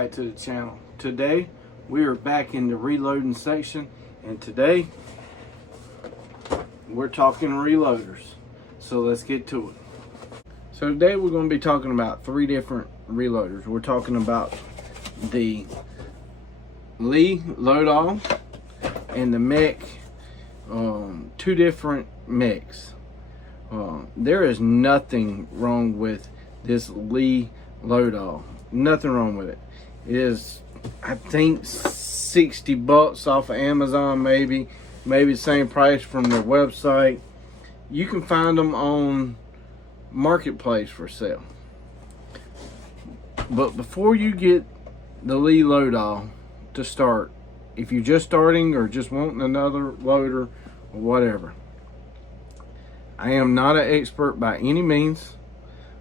back to the channel. Today we are back in the reloading section, and today we're talking reloaders. So let's get to it. So today we're going to be talking about three different reloaders. We're talking about the Lee Load-All and the Mec, two different Mecs. There is nothing wrong with this Lee Load-All. Nothing wrong with it. It is, I think, 60 bucks off of Amazon, maybe the same price from their website. You can find them on Marketplace for sale. But before you get the Lee Load-All to start, if you're just starting or just wanting another loader or whatever, I am not an expert by any means,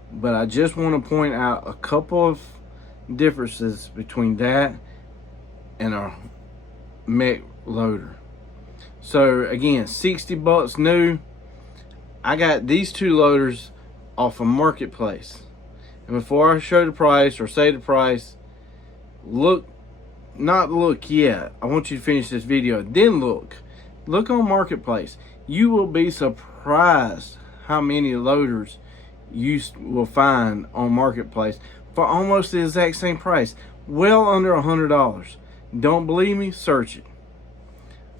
but I just want to point out a couple of differences between that and a Mec loader. So again, 60 bucks new. I got these two loaders off of Marketplace, and before I show the price or say the price, not look yet. I want you to finish this video, then look on Marketplace. You will be surprised how many loaders you will find on Marketplace for almost the exact same price, well under $100. Don't believe me? Search it.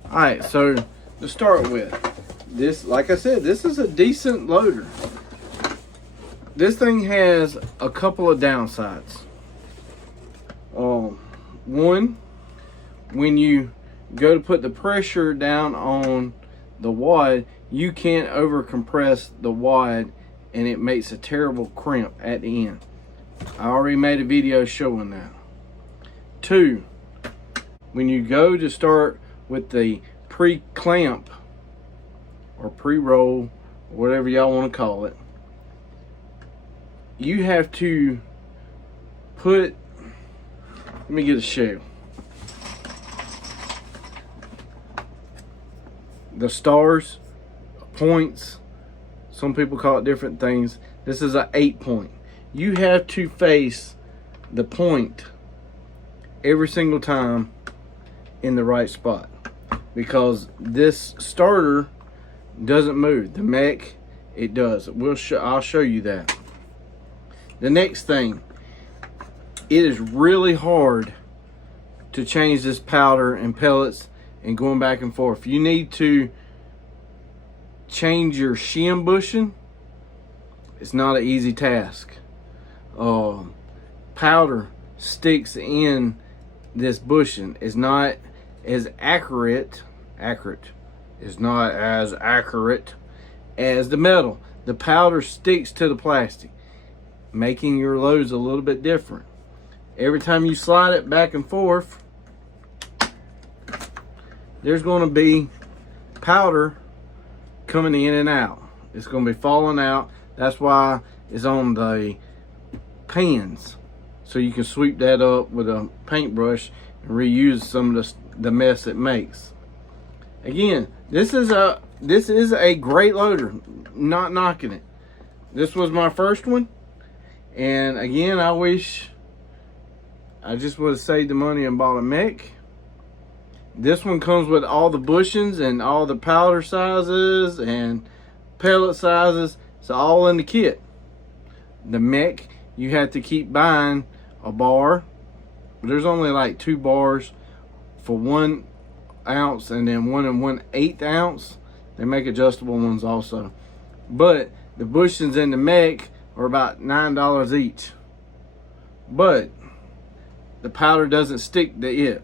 All right, so to start with, this, like I said, this is a decent loader. This thing has a couple of downsides. One, when you go to put the pressure down on the wad, you can't over compress the wad and it makes a terrible crimp at the end. I already made a video showing that. Two, when you go to start with the pre-clamp or pre-roll, whatever y'all want to call it, you have to put, let me get a shoe. The stars, points, some people call it different things. This is an 8-point. You have to face the point every single time in the right spot, because this starter doesn't move. The Mec, it does. I'll show you that. The next thing, it is really hard to change this powder and pellets and going back and forth. You need to change your shim bushing. It's not an easy task. Powder sticks in this bushing. Is not as accurate is not as accurate as the metal. The powder sticks to the plastic, making your loads a little bit different. Every time you slide it back and forth, there's going to be powder coming in and out. It's going to be falling out. That's why it's on the pans, so you can sweep that up with a paintbrush and reuse some of the mess it makes. Again, this is a great loader. Not knocking it. This was my first one, and again, I wish I just would have saved the money and bought a Mec. This one comes with all the bushings and all the powder sizes and pellet sizes. It's all in the kit. The Mec, you have to keep buying a bar. There's only like 2 bars for 1 ounce, and then 1 1/8 ounce. They make adjustable ones also. But the bushings in the Mec are about $9 each. But the powder doesn't stick to it.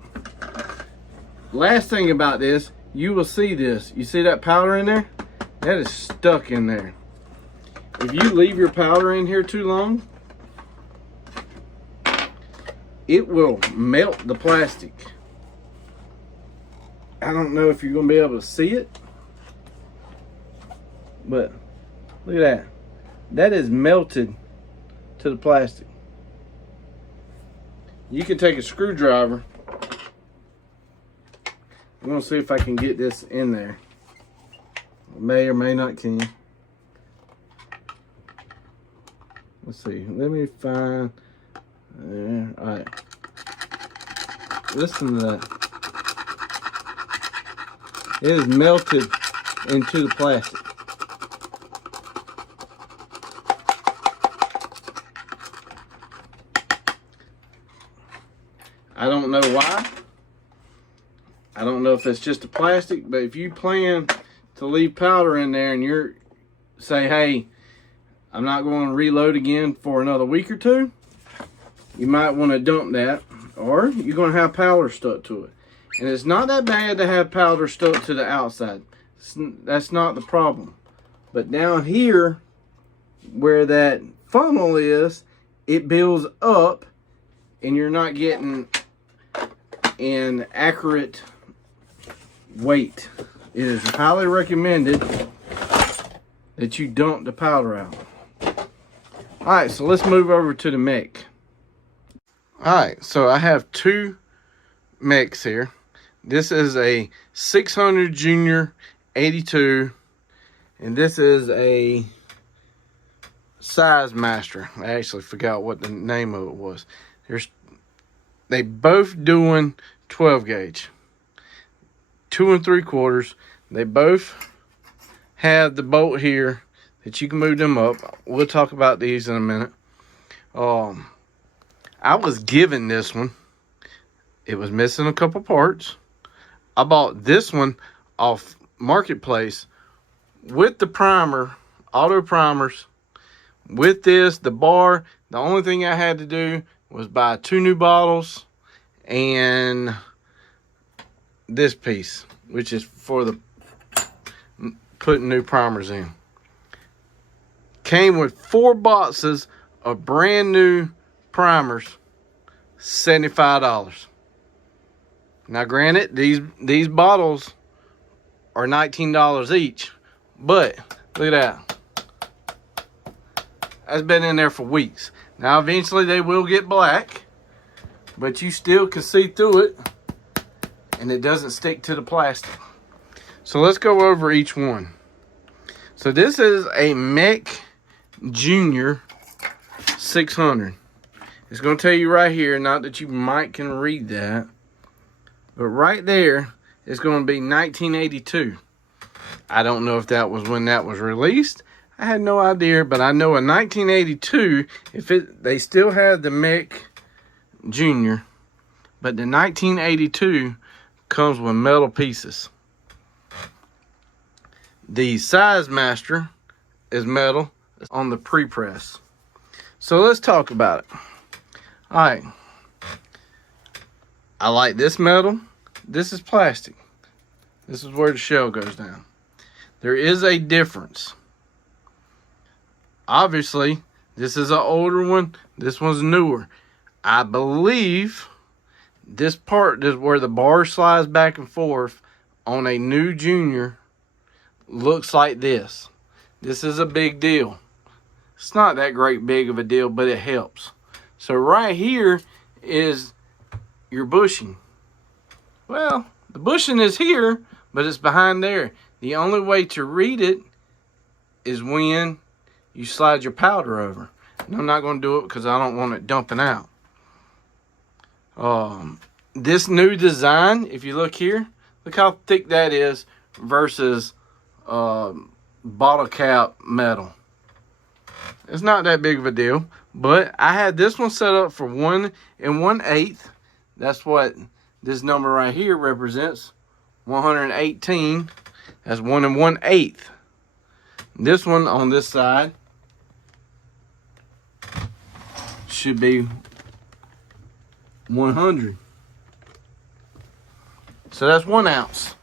Last thing about this, you will see this. You see that powder in there? That is stuck in there. If you leave your powder in here too long, it will melt the plastic. I don't know if you're going to be able to see it, but look at that. That is melted to the plastic. You can take a screwdriver. I'm going to see if I can get this in there. I may or may not can. Let's see. Let me find. All right. Listen to that. It is melted into the plastic. I don't know why. I don't know if it's just the plastic, but if you plan to leave powder in there and you're say, hey, I'm not going to reload again for another week or two, you might want to dump that, or you're going to have powder stuck to it. And it's not that bad to have powder stuck to the outside. That's not the problem. But down here, where that funnel is, it builds up and you're not getting an accurate weight. It is highly recommended that you dump the powder out. Alright, so let's move over to the Mec. Alright, so I have two Mecs here. This is a 600 Junior 82, and this is a Sizemaster. I actually forgot what the name of it was. They both doing 12 gauge, 2 3/4. They both have the bolt here that you can move them up. We'll talk about these in a minute. I was given this one. It was missing a couple parts. I bought this one off Marketplace with the primer, auto primers. With this, the bar, the only thing I had to do was buy 2 new bottles and this piece, which is for the putting new primers in. Came with 4 boxes of brand new primers, $75. Now granted, these bottles are $19 each, but look at that. That's been in there for weeks. Now eventually they will get black, but you still can see through it and it doesn't stick to the plastic. So let's go over each one. So this is a Mec Junior 600. It's going to tell you right here, not that you might can read that, but right there is going to be 1982. I don't know if that was when that was released. I had no idea, but I know in 1982, they still have the Mec Junior, but the 1982 comes with metal pieces. The Sizemaster is metal on the pre-press. So let's talk about it. Alright. I like this metal. This is plastic. This is where the shell goes down. There is a difference. Obviously, this is an older one. This one's newer. I believe this part is where the bar slides back and forth on a new Junior looks like this. This is a big deal. It's not that great big of a deal, but it helps. So right here is your bushing. Well, the bushing is here, but it's behind there. The only way to read it is when you slide your powder over. And I'm not going to do it because I don't want it dumping out. This new design, if you look here, look how thick that is versus bottle cap metal. It's not that big of a deal, but I had this one set up for 1 1/8. That's what this number right here represents. 118. That's 1 1/8. This one on this side should be 100. So that's 1 ounce.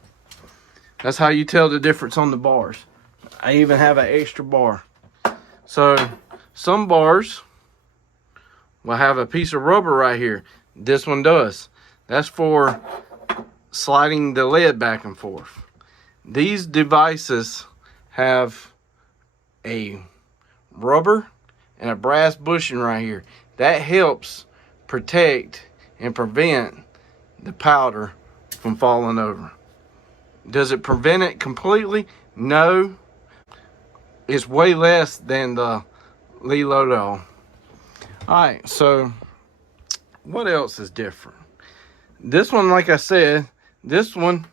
That's how you tell the difference on the bars. I even have an extra bar. So some bars will have a piece of rubber right here. This one does. That's for sliding the lead back and forth. These devices have a rubber and a brass bushing right here. That helps protect and prevent the powder from falling over. Does it prevent it completely? No. It's way less than the Lelodol. Alright, so what else is different? This one, like I said, this one,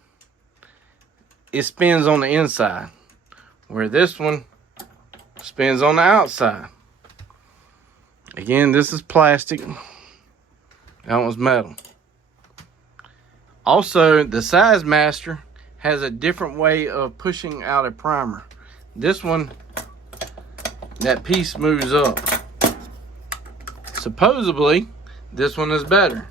it spins on the inside, where this one spins on the outside. Again, this is plastic. That one's metal. Also, the Sizemaster has a different way of pushing out a primer. This one, that piece moves up. Supposedly, this one is better.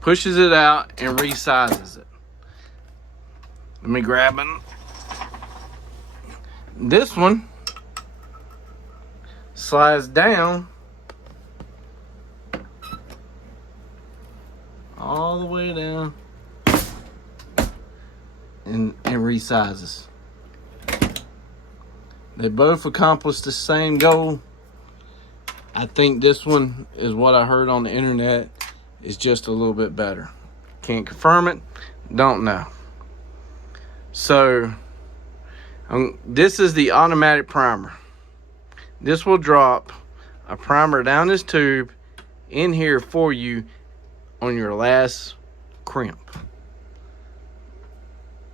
Pushes it out and resizes it. Let me grab it. This one slides down all the way down and resizes. They both accomplish the same goal. I think this one is what I heard on the internet is just a little bit better. Can't confirm it, don't know. So this is the automatic primer. This will drop a primer down this tube in here for you on your last crimp.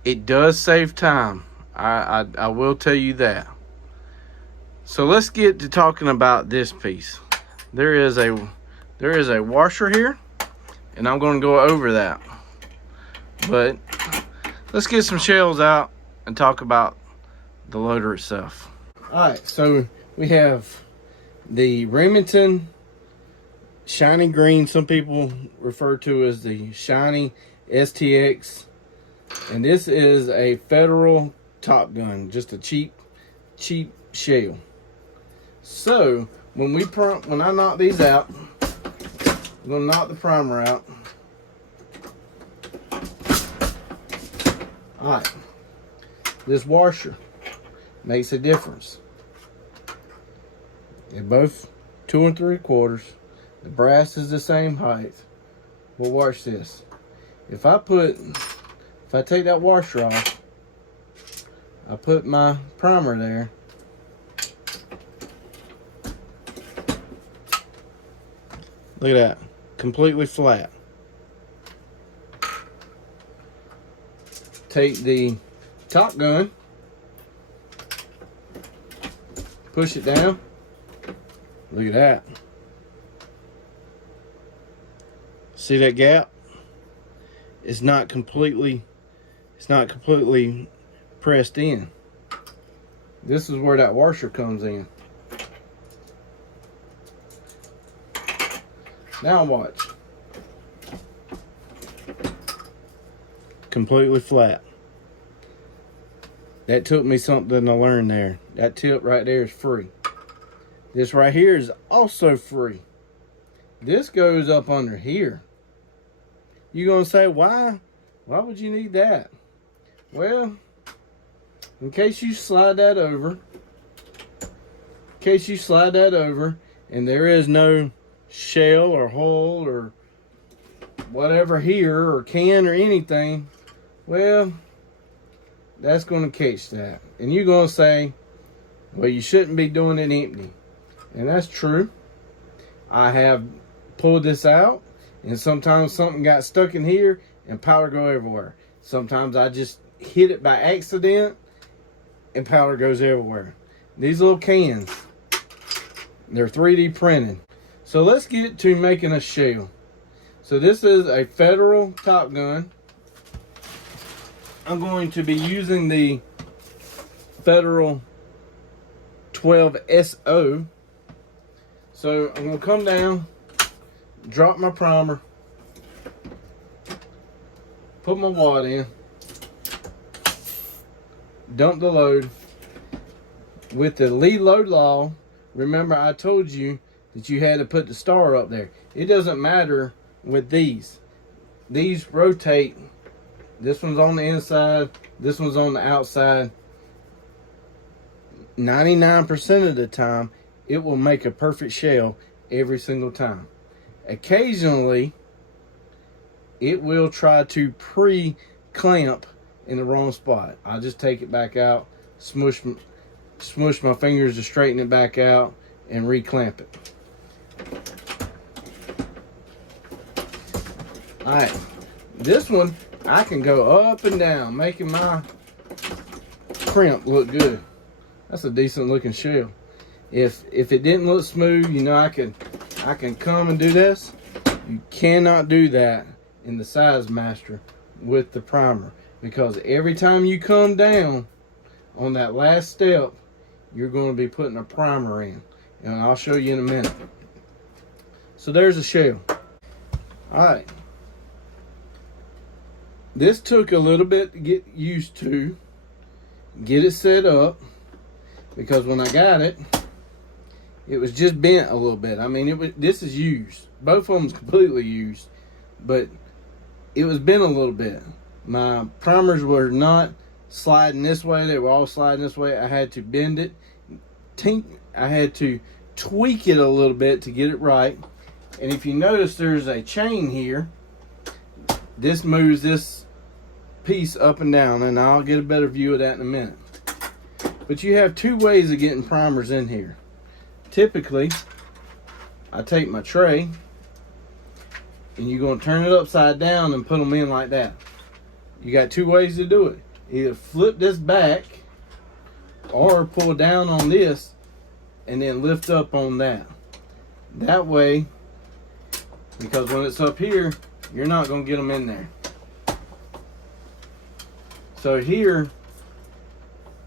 It does save time. I will tell you that. So let's get to talking about this piece. There is a washer here, and I'm going to go over that. But let's get some shells out and talk about the loader itself. Alright, so we have the Remington shiny green, some people refer to as the shiny STX, and this is a Federal Top Gun, just a cheap shell. So when I knock these out, I'm gonna knock the primer out. Alright, this washer makes a difference. They're both 2 3/4. The brass is the same height. But watch this. If I take that washer off, I put my primer there. Look at that, completely flat. Take the Top Gun, push it down. Look at that. See that gap? It's not completely pressed in. This is where that washer comes in. Now watch. Completely flat. That took me something to learn there. That tip right there is free. This right here is also free. This goes up under here. You're going to say, why? Why would you need that? Well, in case you slide that over, and there is no shell or hole or whatever here or can or anything, well, that's going to catch that. And you're going to say, well, you shouldn't be doing it empty. And that's true. I have pulled this out, and sometimes something got stuck in here and powder go everywhere. Sometimes I just hit it by accident and powder goes everywhere. These little cans, they're 3D printed. So let's get to making a shell. So this is a Federal Top Gun. I'm going to be using the Federal 12SO. So I'm going to come down, drop my primer, put my wad in, dump the load. With the lead load law, remember I told you that you had to put the star up there. It doesn't matter with these. These rotate. This one's on the inside, this one's on the outside. 99% of the time, it will make a perfect shell every single time. Occasionally, it will try to pre-clamp in the wrong spot. I'll just take it back out, smush my fingers to straighten it back out, and reclamp it. All right, this one I can go up and down, making my crimp look good. That's a decent looking shell. If it didn't look smooth, you know, I can come and do this. You cannot do that in the Sizemaster with the primer, because every time you come down on that last step, you're going to be putting a primer in, and I'll show you in a minute. So there's a shell. All right, this took a little bit to get used to, get it set up, because when I got it, it was just bent a little bit. I mean, this is used. Both of them's completely used, but it was bent a little bit. My primers were not sliding this way. They were all sliding this way. I had to bend it. I had to tweak it a little bit to get it right. And if you notice, there's a chain here. This moves this piece up and down, and I'll get a better view of that in a minute. But you have two ways of getting primers in here. Typically, I take my tray, and you're going to turn it upside down and put them in like that. You got two ways to do it. Either flip this back or pull down on this and then lift up on that. That way, because when it's up here, you're not going to get them in there. So here,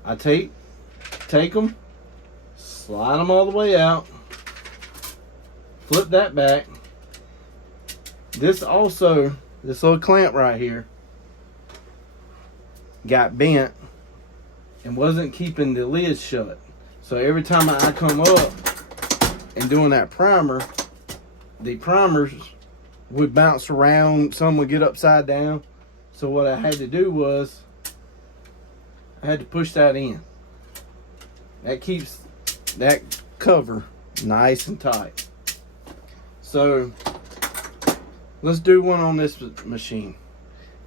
I take them, slide them all the way out, flip that back. This little clamp right here got bent and wasn't keeping the lid shut. So every time I come up and doing that primer, the primers would bounce around, some would get upside down. So what I had to do was, I had to push that in. That keeps that cover nice and tight. So let's do one on this machine.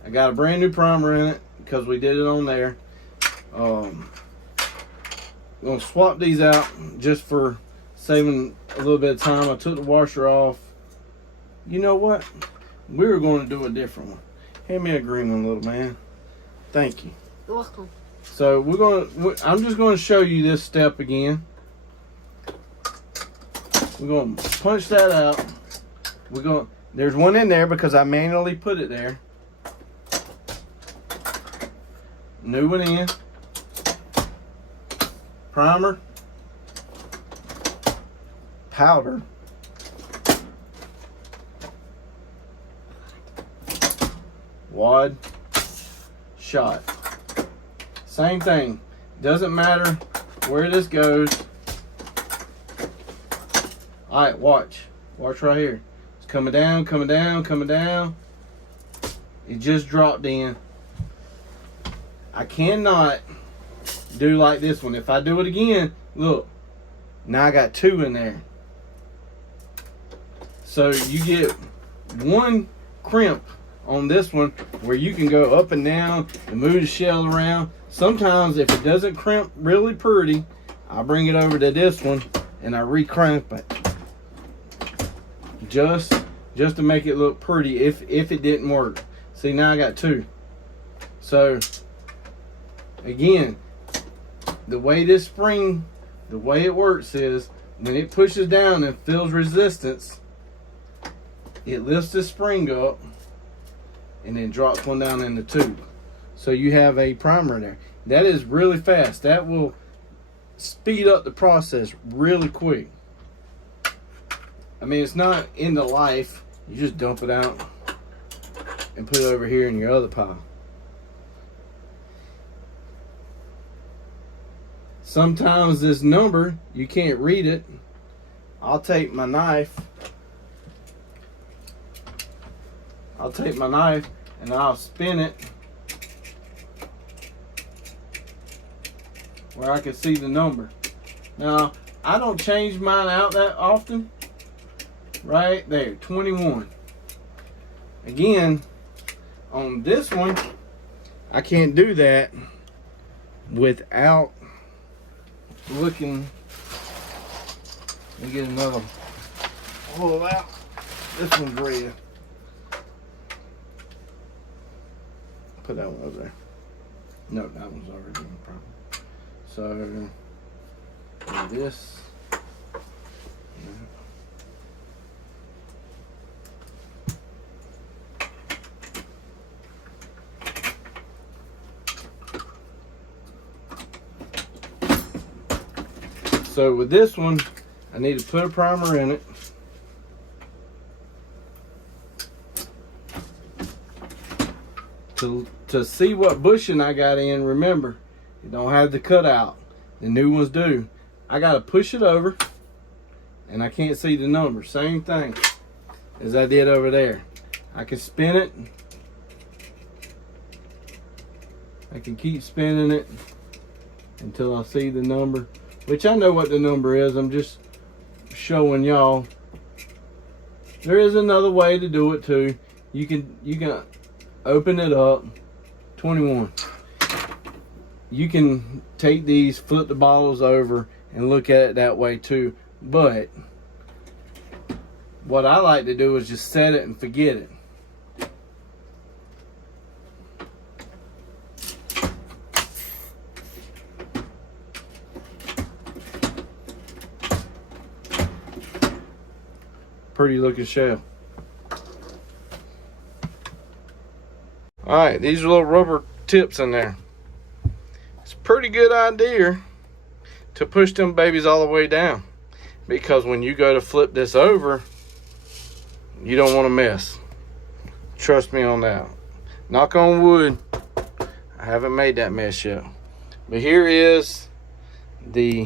I got a brand new primer in it because we did it on there. I'm gonna swap these out just for saving a little bit of time. I took the washer off. You know what? We were going to do a different one. Hand me a green one, little man. Thank you. You're welcome. So I'm just going to show you this step again. We're going to punch that out. There's one in there because I manually put it there. New one in. Primer. Powder. Wad. Shot. Same thing. Doesn't matter where this goes. Alright, watch. Watch right here. It's coming down, coming down, coming down. It just dropped in. I cannot do like this one. If I do it again, look. Now I got two in there. So you get one crimp on this one where you can go up and down and move the shell around. Sometimes if it doesn't crimp really pretty, I bring it over to this one and I re-crimp it. Just to make it look pretty if it didn't work. See, now I got two. So again, the way this spring, the way it works is when it pushes down and feels resistance, it lifts the spring up and then drops one down in the tube. So you have a primer there. That is really fast. That will speed up the process really quick. I mean, it's not in the life. You just dump it out and put it over here in your other pile. Sometimes this number, you can't read it. I'll take my knife. And I'll spin it where I can see the number. Now, I don't change mine out that often. Right there, 21. Again, on this one, I can't do that without looking me get another pull out. This one's red. Put that one over there. No, that one's already in the problem. So, this. So with this one, I need to put a primer in it. To see what bushing I got in, remember, it don't have the cutout. The new ones do. I got to push it over, and I can't see the number. Same thing as I did over there. I can spin it. I can keep spinning it until I see the number, which I know what the number is. I'm just showing y'all. There is another way to do it too. You can open it up. 21. You can take these, flip the bottles over, and look at it that way too. But what I like to do is just set it and forget it. Pretty looking shell. Alright, these are little rubber tips in there. It's a pretty good idea to push them babies all the way down, because when you go to flip this over, you don't want to mess. Trust me on that. Knock on wood, I haven't made that mess yet. But here is the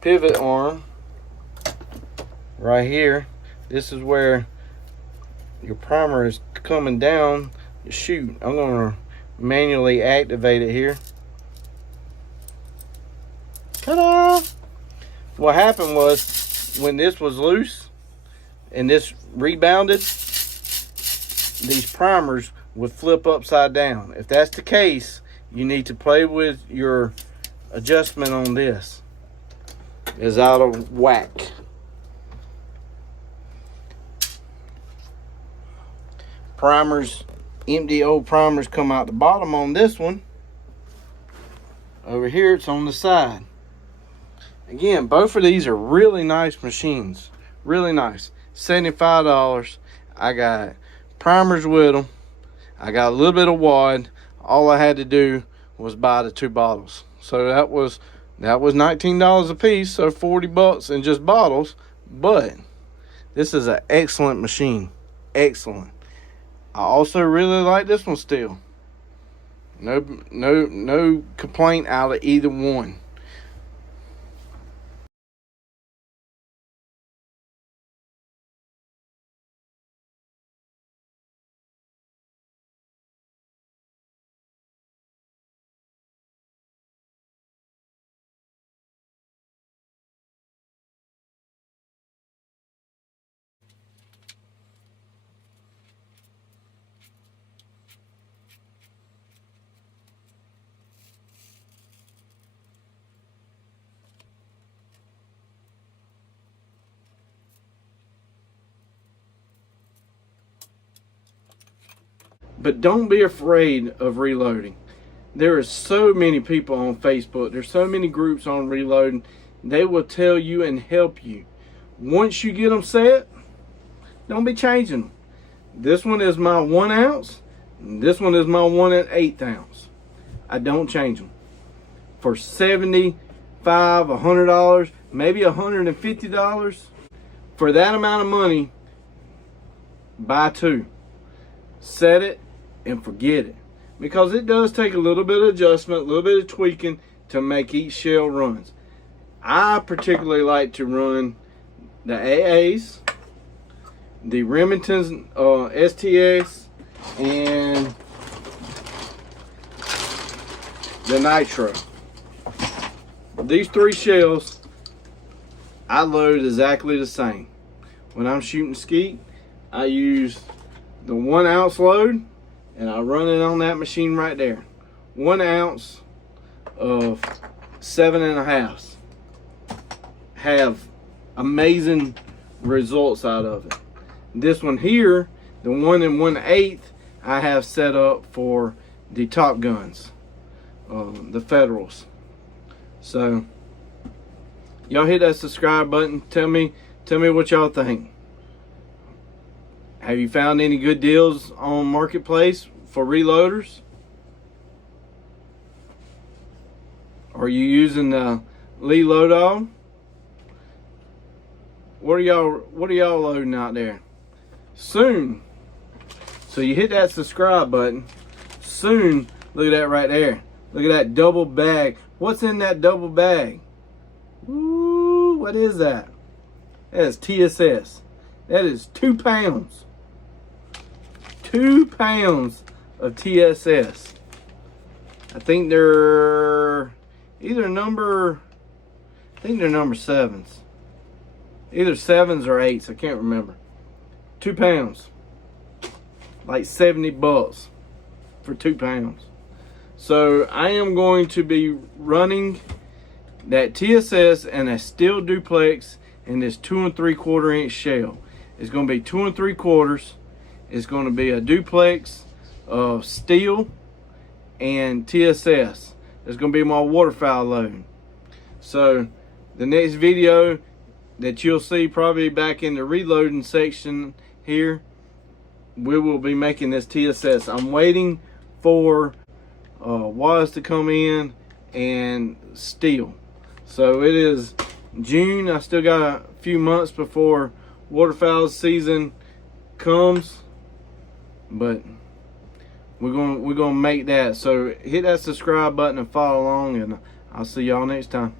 pivot arm right here. This is where your primer is coming down. Shoot, I'm going to manually activate it here. Ta-da! What happened was, when this was loose and this rebounded, these primers would flip upside down. If that's the case, you need to play with your adjustment on this. It's out of whack. Primers, empty old primers come out the bottom on this one. Over here it's on the side. Again, both of these are really nice machines. Really nice. $75. I got primers with them. I got a little bit of wad. All I had to do was buy the 2 bottles. So that was $19 a piece, so 40 bucks in just bottles. But this is an excellent machine. Excellent. I also really like this one still. No complaint out of either one. But don't be afraid of reloading. There are so many people on Facebook. There's so many groups on reloading. They will tell you and help you. Once you get them set, don't be changing them. This one is my 1 ounce. This one is my 1 1/8 ounce. I don't change them. For $75, $100, maybe $150, for that amount of money, buy 2. Set it and forget it, because it does take a little bit of adjustment, a little bit of tweaking to make each shell runs. I particularly like to run the AAs, the Remington's STS, and the Nitro. These 3 shells I load exactly the same. When I'm shooting skeet, I use the 1 ounce load, and I run it on that machine right there. 1 ounce of 7.5. Have amazing results out of it. This one here, the 1 1/8, I have set up for the top guns, the Federals. So y'all hit that subscribe button. Tell me what y'all think. Have you found any good deals on Marketplace for reloaders? Are you using the Lee Loadout? What are y'all loading out there? Soon. So you hit that subscribe button. Soon, look at that right there. Look at that double bag. What's in that double bag? Ooh, what is that? That is TSS. That is 2 pounds. 2 pounds of TSS. I think they're either number 7s. Either 7s or 8s, I can't remember. 2 pounds. Like $70 for 2 pounds. So I am going to be running that TSS and a steel duplex in this 2 3/4 inch shell. It's going to be 2 3/4. It's going to be a duplex of steel and TSS. It's going to be my waterfowl load. So the next video that you'll see probably back in the reloading section here, we will be making this TSS. I'm waiting for wads to come in and steel. So it is June. I still got a few months before waterfowl season comes, but we're gonna make that. So hit that subscribe button and follow along, and I'll see y'all next time.